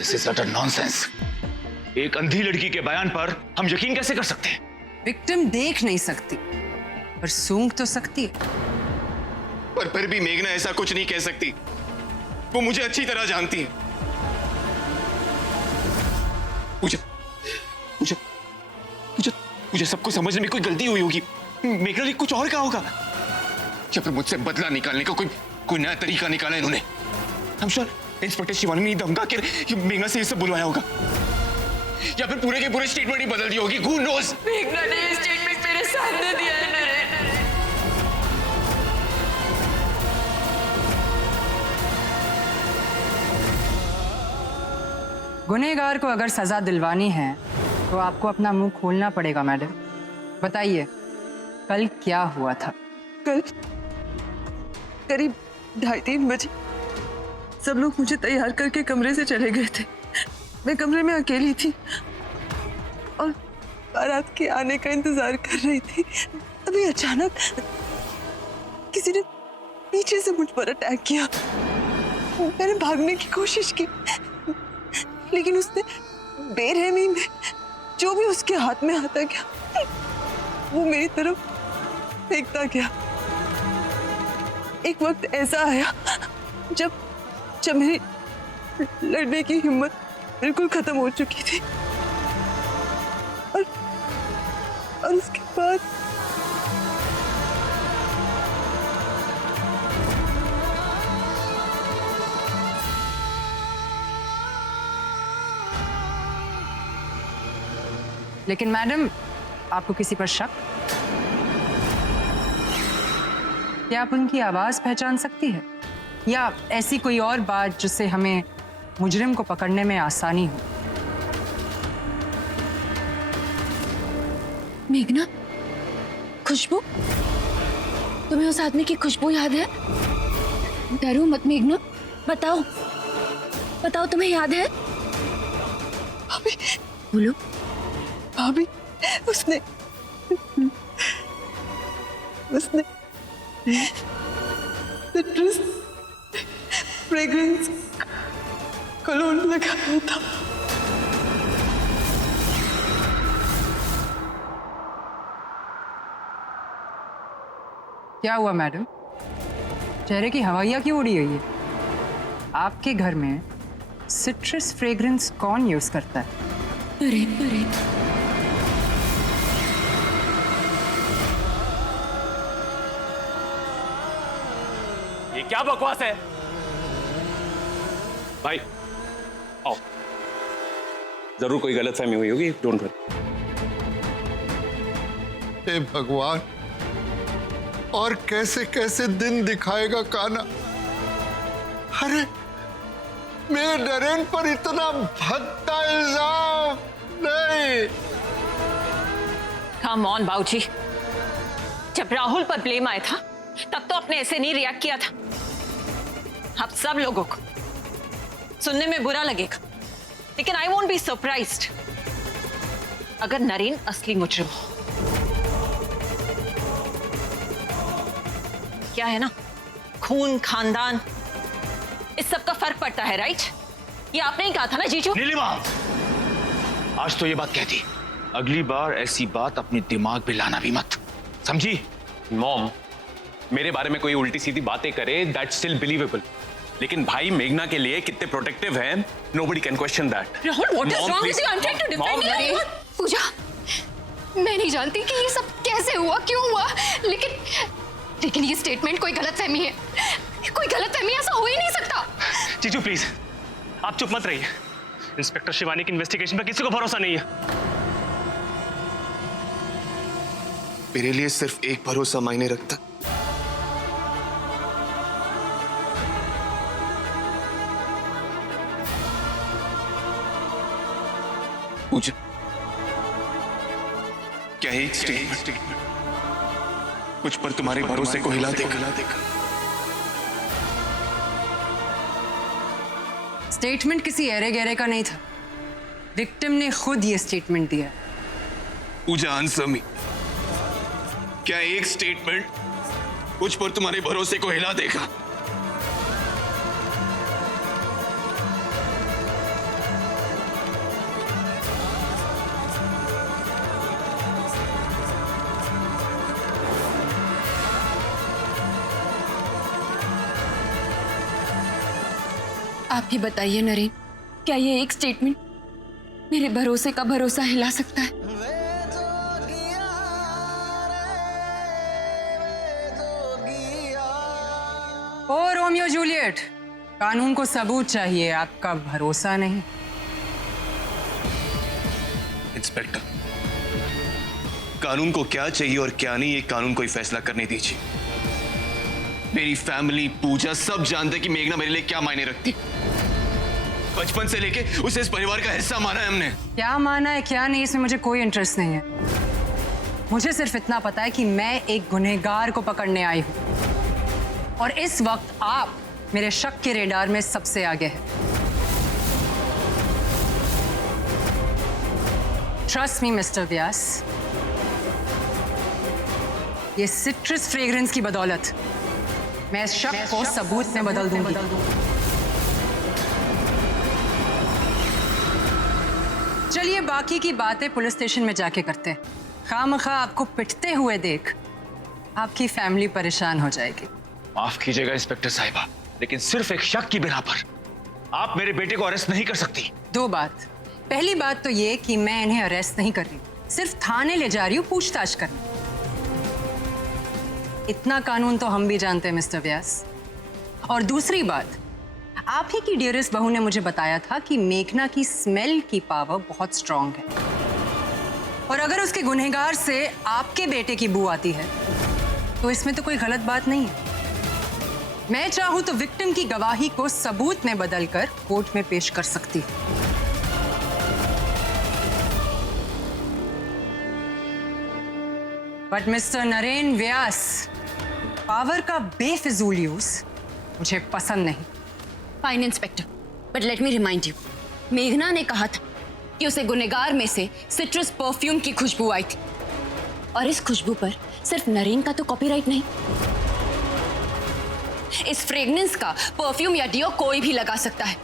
This is utter nonsense. एक अंधी लड़की के बयान पर हम यकीन कैसे कर सकते हैं? विक्टिम देख नहीं सकती पर सूंघ तो सकती है। पर फिर भी मेघना ऐसा कुछ नहीं कह सकती। वो मुझे अच्छी तरह जानती है। मुझे मुझे मुझे मुझे सब कुछ समझने में कोई गलती हुई होगी। मेघना ने कुछ और कहा होगा या फिर मुझसे बदला निकालने का कोई नया तरीका निकाला इन्होंने। I am sure inspector Shivani ने धमका के मेघना से ये सब बुलवाया होगा या फिर पूरे के पूरे स्टेटमेंट ही बदल दी होगी। Who knows? मेघना ने ये स्टेटमेंट मेरे सामने दिया है नरेन। गुनहगार को अगर सजा दिलवानी है तो आपको अपना मुंह खोलना पड़ेगा मैडम। बताइए कल क्या हुआ था? कल करीब 2:30-3 बजे सब लोग मुझे तैयार करके कमरे से चले गए थे। मैं कमरे में अकेली थी और बारात के आने का इंतजार कर रही थी। अभी अचानक किसी ने पीछे से मुझ पर अटैक किया। मैंने भागने की कोशिश की लेकिन उसने बेरहमी में जो भी उसके हाथ में आता गया वो मेरी तरफ फेंकता गया। एक वक्त ऐसा आया जब मेरी लड़ने की हिम्मत बिल्कुल खत्म हो चुकी थी और उसके बाद लेकिन मैडम आपको किसी पर शक? क्या आप उनकी आवाज पहचान सकती है या ऐसी कोई और बात जिससे हमें मुजरिम को पकड़ने में आसानी हो? मेघना, खुशबू, तुम्हें उस आदमी की खुशबू याद है? डरो मत मेघना, बताओ बताओ तुम्हें याद है? भाभी, बोलो। भाभी, उसने सिट्रस फ्रेग्रेंस कलोन लगाया था। क्या हुआ मैडम? चेहरे की हवाइयाँ क्यों उड़ी हुई है? आपके घर में सिट्रस फ्रेग्रेंस कौन यूज करता है? अरे ये क्या बकवास है? भाई आओ, जरूर कोई गलतफहमी हुई होगी, डोंट वरी। हे भगवान, और कैसे कैसे दिन दिखाएगा कान्हा। अरे मेरे नरेन पर इतना भद्दा इल्जाम नहीं। कम ऑन बाबूजी, जब राहुल पर ब्लेम आया था तब तो आपने ऐसे नहीं रिएक्ट किया था। अब सब लोगों को सुनने में बुरा लगेगा लेकिन आई वोंट बी सरप्राइज्ड अगर नरेन असली मुजरिम हो। क्या है ना, खून खानदान इस सब का फर्क पड़ता है, राइट? ये आपने ही कहा था ना जीजू? नीलिमा, आज तो ये बात कहती, अगली बार ऐसी बात अपने दिमाग में लाना भी मत, समझी? मॉम, मेरे बारे में कोई उल्टी सीधी बातें करे दैट्स स्टिल बिलीवेबल, लेकिन भाई मेघना के लिए कितने प्रोटेक्टिव हैं, nobody can question that. Rahul, what is wrong with you? I am trying to defend you. Pooja, मैं नहीं जानती कि ये सब कैसे हुआ, क्यों हुआ, लेकिन ये स्टेटमेंट कोई गलतफहमी है। कोई गलतफहमी, ऐसा हो ही नहीं सकता। जीजू प्लीज, आप चुप मत रहिए। इंस्पेक्टर शिवानी की इन्वेस्टिगेशन पर किसी को भरोसा नहीं है। मेरे लिए सिर्फ एक भरोसा मायने रखता। पूजा, क्या एक स्टेटमेंट कुछ पर तुम्हारे भरोसे को हिला देगा? स्टेटमेंट किसी एरे गहरे का नहीं था, विक्टिम ने खुद ये स्टेटमेंट दिया। पूजा, आंसर मी, क्या एक स्टेटमेंट कुछ पर तुम्हारे भरोसे को हिला देगा? आप ही बताइए नरेन, क्या ये एक स्टेटमेंट मेरे भरोसे का भरोसा हिला सकता है? ओ रोमियो जूलियट, कानून को सबूत चाहिए, आपका भरोसा नहीं। इंस्पेक्टर, कानून को क्या चाहिए और क्या नहीं, ये कानून को ही फैसला करने दीजिए। मेरी फैमिली, पूजा सब जानते कि मेघना मेरे लिए क्या मायने रखती। बचपन से लेके उसे इस परिवार का हिस्सा माना है हमने। क्या माना है क्या नहीं, इसमें मुझे कोई इंटरेस्ट नहीं है। मुझे सिर्फ इतना पता है कि मैं एक गुनहगार को पकड़ने आई हूं और इस वक्त आप मेरे शक के रेडार में सबसे आगे हैं। ट्रस्ट मी मिस्टर व्यास, ये सिट्रस फ्रेग्रेंस की बदौलत मैं इस शक को सबूत में बदल दूंगी। चलिए बाकी की बातें पुलिस स्टेशन में जाके करते हैं। खामखा आपको पिटते हुए देख आपकी फैमिली परेशान हो जाएगी। माफ कीजिएगा इंस्पेक्टर साहिबा, लेकिन सिर्फ एक शक की बिना पर आप मेरे बेटे को अरेस्ट नहीं कर सकती। दो बात। पहली बात तो ये कि मैं इन्हें अरेस्ट नहीं कर रही, सिर्फ थाने ले जा रही हूँ पूछताछ करने। इतना कानून तो हम भी जानते हैं मिस्टर व्यास। और दूसरी बात, आप ही की डियरेस्ट बहू ने मुझे बताया था कि मेघना की स्मेल की पावर बहुत स्ट्रांग है और अगर उसके गुनहगार से आपके बेटे की बू आती है तो इसमें तो कोई गलत बात नहीं है। मैं चाहूं तो विक्टिम की गवाही को सबूत में बदलकर कोर्ट में पेश कर सकती हूं। But mister Naren Vyas, power का बेफिजूल यूज मुझे पसंद नहीं। Fine inspector, but let me remind you, मेघना ने कहा था कि उसे गुनहगार में से सिट्रस परफ्यूम की खुशबू आई थी और इस खुशबू पर सिर्फ नरेन का तो कॉपीराइट नहीं, इस फ्रेग्रेंस का परफ्यूम या डियो कोई भी लगा सकता है।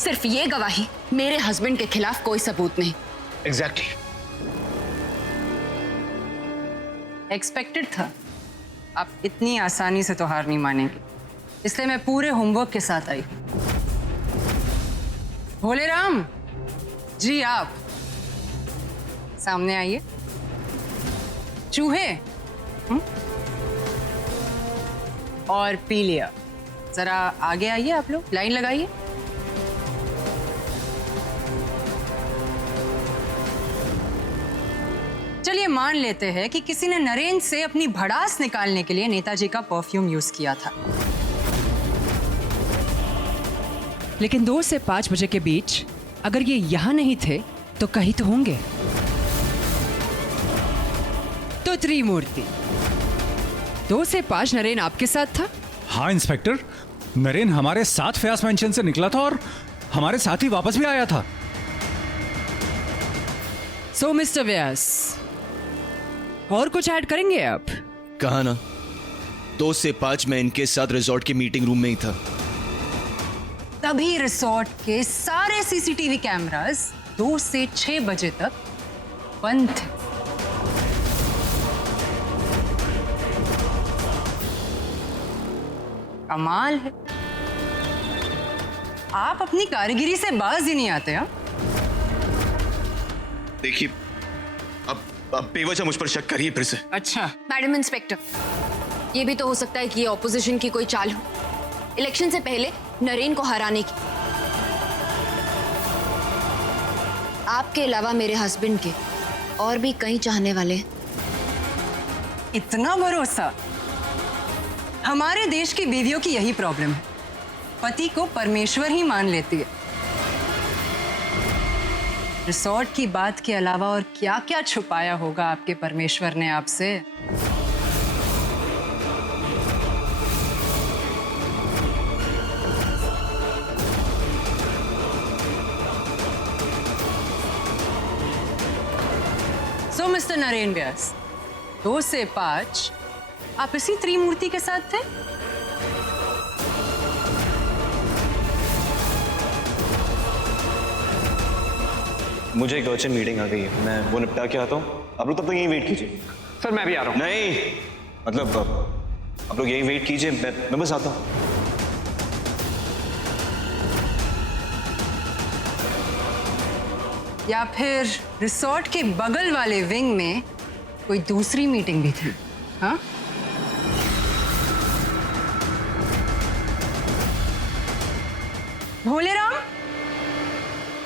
सिर्फ ये गवाही मेरे हस्बैंड के खिलाफ कोई सबूत नहीं। एग्जैक्टली। एक्सपेक्टेड था आप इतनी आसानी से तो हार नहीं मानेंगे, इसलिए मैं पूरे होमवर्क के साथ आई। भोले राम जी, आप सामने आइए। चूहे और पी लिया। जरा आगे आइए, आप लोग लाइन लगाइए। चलिए मान लेते हैं कि किसी ने नरेन से अपनी भड़ास निकालने के लिए नेताजी का परफ्यूम यूज किया था, लेकिन 2 से 5 बजे के बीच अगर ये यहां नहीं थे तो कहीं तो होंगे। तो त्रिमूर्ति, 2 से 5 नरेन आपके साथ था? हाँ इंस्पेक्टर, नरेन हमारे साथ व्यास मेंशन से निकला था और हमारे साथ ही वापस भी आया था। सो मिस्टर व्यास, और कुछ ऐड करेंगे आप? कहा ना, 2 से 5 मैं इनके साथ रिजॉर्ट के मीटिंग रूम में ही था। तभी रिसोर्ट के सारे सीसीटीवी कैमरास 2 से 6 बजे तक बंद थे। कमाल है, आप अपनी कारीगिरी से बाज ही नहीं आते। हाँ, देखिए, अब बेवजह मुझ पर शक करिए फिर से। अच्छा। मैडम इंस्पेक्टर, ये भी तो हो सकता है कि ये ऑपोजिशन की कोई चाल हो, इलेक्शन से पहले नरेन को हराने की। आपके अलावा मेरे हस्बैंड के और भी कई चाहने वाले हैं। इतना भरोसा? हमारे देश की बीवियों की यही प्रॉब्लम है, पति को परमेश्वर ही मान लेती है। रिसोर्ट की बात के अलावा और क्या क्या छुपाया होगा आपके परमेश्वर ने आपसे? सो मिस्टर नरेन व्यास, 2 से 5 आप इसी त्रिमूर्ति के साथ थे? मुझे एक अर्जेंट मीटिंग आ गई है, मैं वो निपटा के आता हूँ। आप लोग तब तक यहीं वेट कीजिए। सर मैं भी आ रहा हूँ। नहीं, मतलब आप लोग यहीं वेट कीजिए, मैं बस आता हूँ। या फिर रिसोर्ट के बगल वाले विंग में कोई दूसरी मीटिंग भी थी? हाँ? भोलेराम,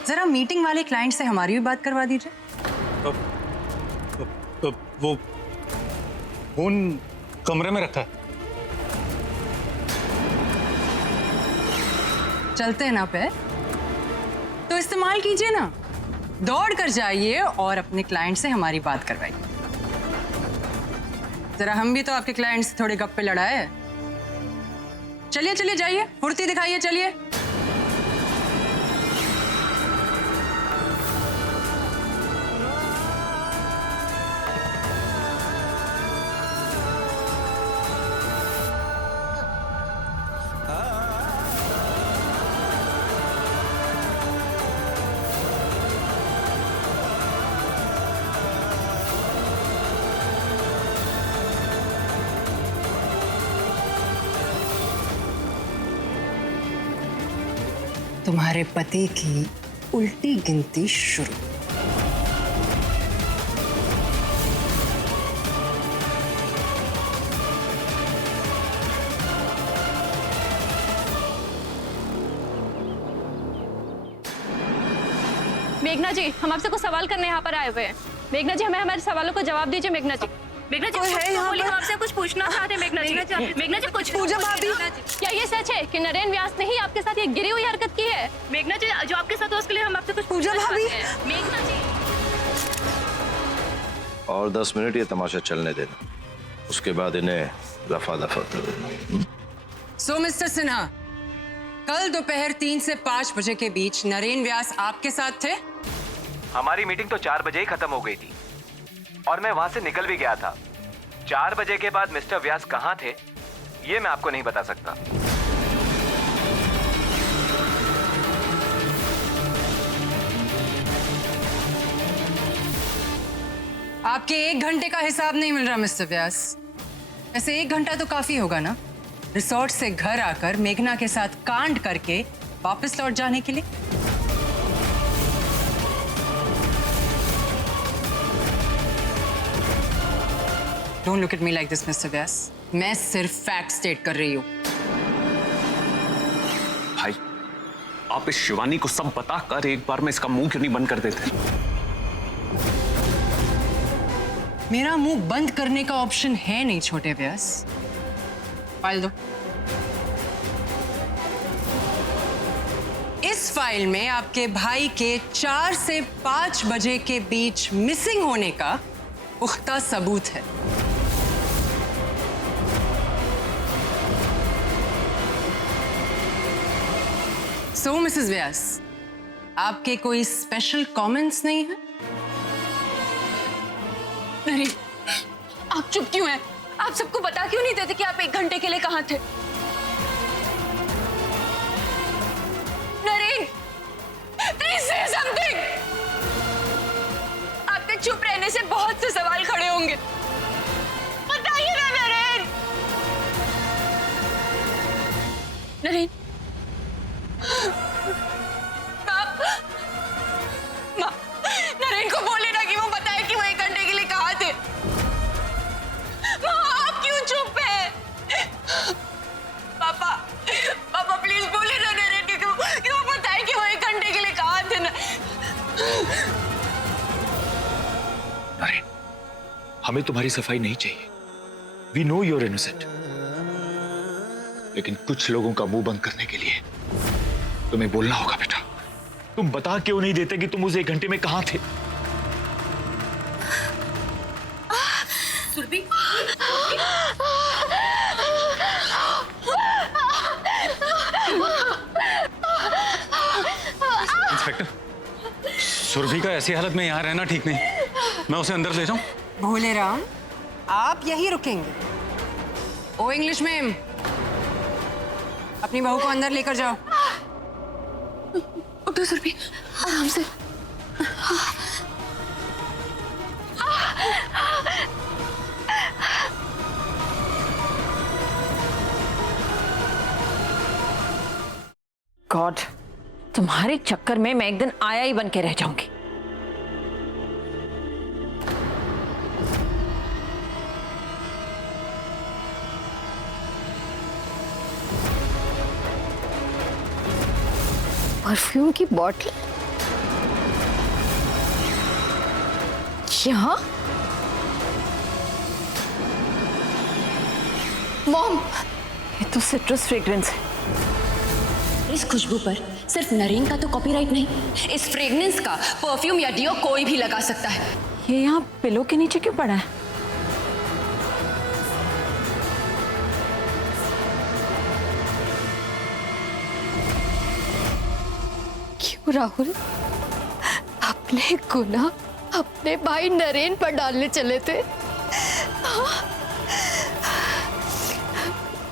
जरा मीटिंग वाले क्लाइंट से हमारी भी बात करवा दीजिए। वो फोन कमरे में रखा है। चलते हैं ना पे, तो इस्तेमाल कीजिए ना, दौड़ कर जाइए और अपने क्लाइंट से हमारी बात करवाइए। जरा हम भी तो आपके क्लाइंट से थोड़े गप्पे लड़ाए। चलिए चलिए जाइए, फुर्ती दिखाइए, चलिए। तुम्हारे पति की उल्टी गिनती शुरू। मेघना जी, हम आपसे कुछ सवाल करने यहाँ पर आए हुए हैं। मेघना जी, हमें हमारे सवालों को जवाब दीजिए। मेघना जी, मेघना जी, है यहाँ बोलिए, पर? हम आपसे कुछ पूछना चाहते हैं। मेघना जी, मेघना जी, कुछ पूजा भाभी। क्या ये सच है कि नरेन व्यास ने ही आपके साथ ये गिरी हुई हरकत की है? मेघना जी, जो आपके साथ हुआ उसके लिए हम आपसे कुछ पूजा पूछना भाभी। चाहते हैं। मेघना जी, और 10 मिनट ये तमाशा चलने देना, उसके बाद इन्हें रफा दफा कर देना। सो मिस्टर सिन्हा, कल दोपहर 3 से 5 बजे के बीच नरेन व्यास आपके साथ थे? हमारी मीटिंग तो 4 बजे ही खत्म हो गई थी और मैं वहां से निकल भी गया था। 4 बजे के बाद मिस्टर व्यास कहां थे ये मैं आपको नहीं बता सकता। आपके 1 घंटे का हिसाब नहीं मिल रहा मिस्टर व्यास। ऐसे 1 घंटा तो काफी होगा ना, रिसोर्ट से घर आकर मेघना के साथ कांड करके वापस लौट जाने के लिए। Don't look at me like this mister Vyas. मैं सिर्फ फैक्ट स्टेट कर रही हूँ। भाई, आप इस शिवानी को सब बताकर एक बार में इसका मुंह क्यों नहीं बंद कर देते? मेरा मुंह बंद करने का ऑप्शन है नहीं छोटे व्यास। फाइल दो। इस फाइल में आपके भाई के 4 से 5 बजे के बीच मिसिंग होने का पुख्ता सबूत है। सो मिसेस व्यास, आपके कोई स्पेशल कमेंट्स नहीं है? नरेन, आप चुप क्यों हैं? आप सबको बता क्यों नहीं देते कि आप 1 घंटे के लिए कहां थे? Naren, please say something. आपके चुप रहने से बहुत से सवाल खड़े होंगे। बताइए ना नरेन। नरेन, नरेन को बोले ना कि वो बताए कि वो 1 घंटे के लिए कहां थे। आप क्यों चुप है? पापा, पापा प्लीज बोले ना नरेन कि वो बताए कि वो 1 घंटे के लिए कहां थे ना। नरेन, हमें तुम्हारी सफाई नहीं चाहिए। वी नो यूर इनोसेंट, लेकिन कुछ लोगों का मुंह बंद करने के लिए तुम्हें बोलना होगा बेटा। तुम बता क्यों नहीं देते कि तुम उस 1 घंटे में कहां थे? सुरभि, इंस्पेक्टर, सुरभि का ऐसी हालत में यहाँ रहना ठीक नहीं। मैं उसे अंदर ले जाऊं? भोलेराम, आप यही रुकेंगे? ओ इंग्लिश मैम, अपनी बहू को अंदर लेकर जाओ। उठो सुरभि, आराम से। गॉड, तुम्हारे चक्कर में मैं एक दिन आया ही बन के रह जाऊंगी। परफ्यूम की बॉटल यहाँ? मॉम, ये तो सिट्रस फ्रेग्रेंस है। इस खुशबू पर सिर्फ नरेन का तो कॉपीराइट नहीं, इस फ्रेग्रेंस का परफ्यूम या डियो कोई भी लगा सकता है। ये यहाँ पिलो के नीचे क्यों पड़ा है? क्यों राहुल, अपने गुनाह अपने भाई नरेन पर डालने चले थे?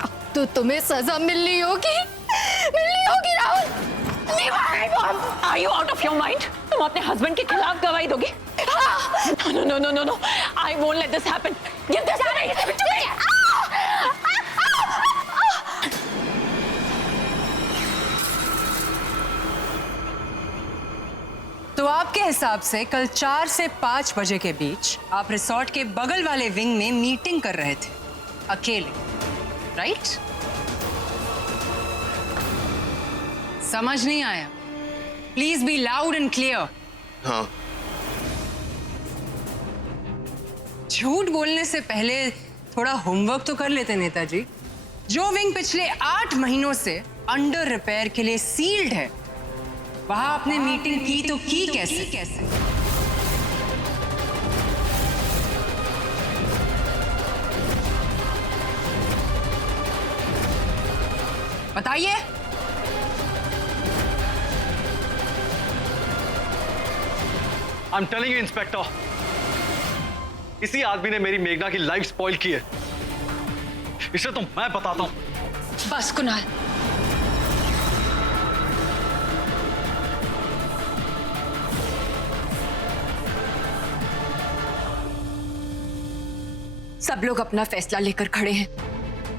अब तो तुम्हें सजा मिलनी होगी Rahul. Are you out of your mind? तुम अपने हस्बैंड के खिलाफ गवाही दोगी? No. I won't let this happen. Give this to me. तो आपके हिसाब से कल 4 से 5 बजे के बीच आप रिसोर्ट के बगल वाले विंग में मीटिंग कर रहे थे अकेले, राइट? समझ नहीं आया? Please be loud and clear. हाँ। झूठ बोलने से पहले थोड़ा होमवर्क तो कर लेते नेताजी। जो विंग पिछले 8 महीनों से अंडर रिपेयर के लिए सील्ड है, वहां आपने मीटिंग की तो की कैसे? बताइए। I'm telling you, इंस्पेक्टर, इसी आदमी ने मेरी मेघना की लाइफ स्पॉइल की है। इसे तो मैं बताता हूं। बस कुणाल, सब लोग अपना फैसला लेकर खड़े हैं।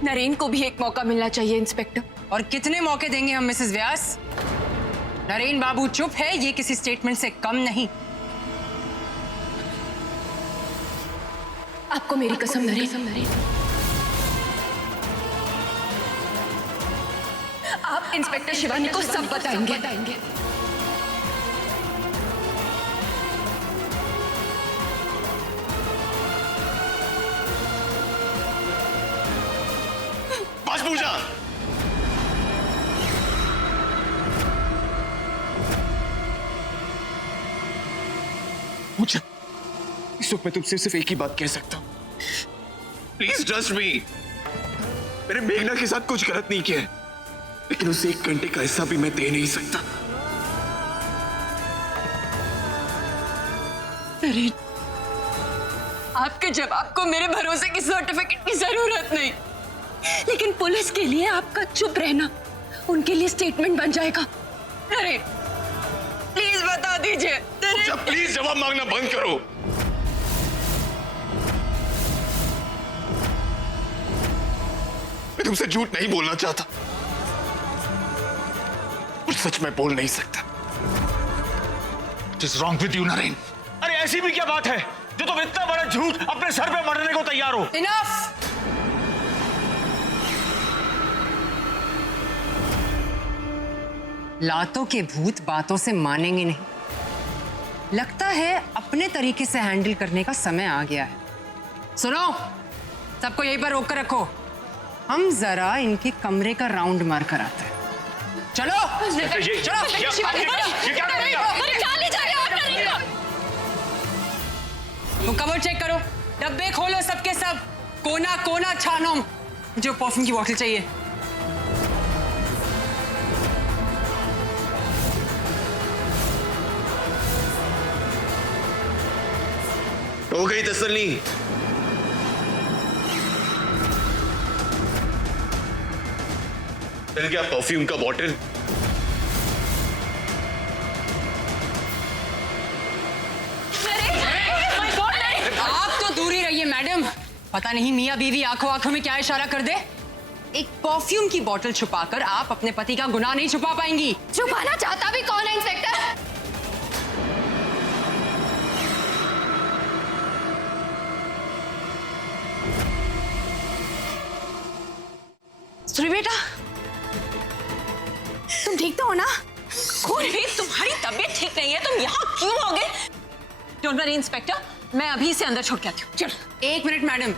नरेन को भी एक मौका मिलना चाहिए इंस्पेक्टर। और कितने मौके देंगे हम मिसेस व्यास? नरेन बाबू चुप है, ये किसी स्टेटमेंट से कम नहीं। आपको मेरी कसम नरेन, आप इंस्पेक्टर शिवानी को सब बताएंगे। बस पूजा। पूजा, इस वक्त मैं तुमसे सिर्फ एक ही बात कह सकता हूं। Please trust me. मैंने मेघना के साथ कुछ गलत नहीं किया है, लेकिन उसे 1 घंटे का हिस्सा भी मैं दे नहीं सकता। नरेन, आपके जवाब को मेरे भरोसे की सर्टिफिकेट की जरूरत नहीं, लेकिन पुलिस के लिए आपका चुप रहना उनके लिए स्टेटमेंट बन जाएगा। नरेन, प्लीज बता दीजिए। प्लीज जवाब मांगना बंद करो। मैं तुमसे झूठ नहीं बोलना चाहता, और सच मैं बोल नहीं सकता। What is wrong with you, Naren? अरे ऐसी भी क्या बात है जो तुम इतना बड़ा झूठ अपने सर पे मरने को तैयार हो? Enough! लातों के भूत बातों से मानेंगे नहीं। लगता है अपने तरीके से हैंडल करने का समय आ गया है। सुनो, सबको यहीं पर रोक कर रखो, हम जरा इनके कमरे का राउंड मार कर आते हैं। चलो तुम कवर चेक करो, डब्बे खोलो सबके सब, कोना कोना छानो, जो परफ्यूम की बोतल चाहिए। हो गई तसल्ली? मिल गया परफ्यूम का बॉटल? आप तो दूर ही रहिए मैडम, पता नहीं मियां बीवी आंखों आंखों में क्या इशारा कर दे। एक परफ्यूम की बोतल छुपाकर आप अपने पति का गुनाह नहीं छुपा पाएंगी। छुपाना चाहता भी कौन है इंस्पेक्टर? सुरी बेटा, तुम ठीक तो हो ना? तुम्हारी तबीयत ठीक नहीं है, तुम यहाँ क्यों हो गए? डोंट वरी इंस्पेक्टर, मैं अभी इसे अंदर छोड़ के आती हूँ। चलो। 1 मिनट मैडम,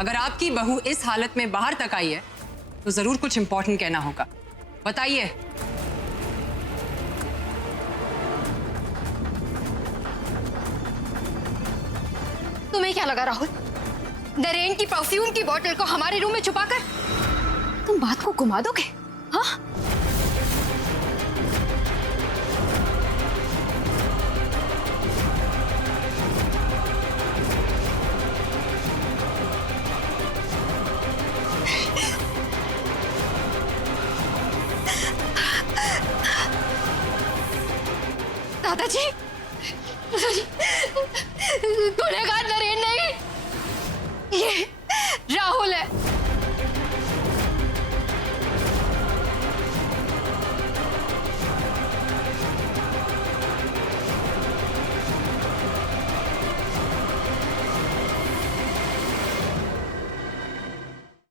अगर आपकी बहू इस हालत में बाहर तक आई है तो जरूर कुछ इंपॉर्टेंट कहना होगा। बताइए। तुम्हें क्या लगा राहुल, नरेन की परफ्यूम की बोतल को हमारे रूम में छुपाकर तुम बात को घुमा दोगे? हाँ? दादाजी, गुनहगार नरेन नहीं, ये राहुल है।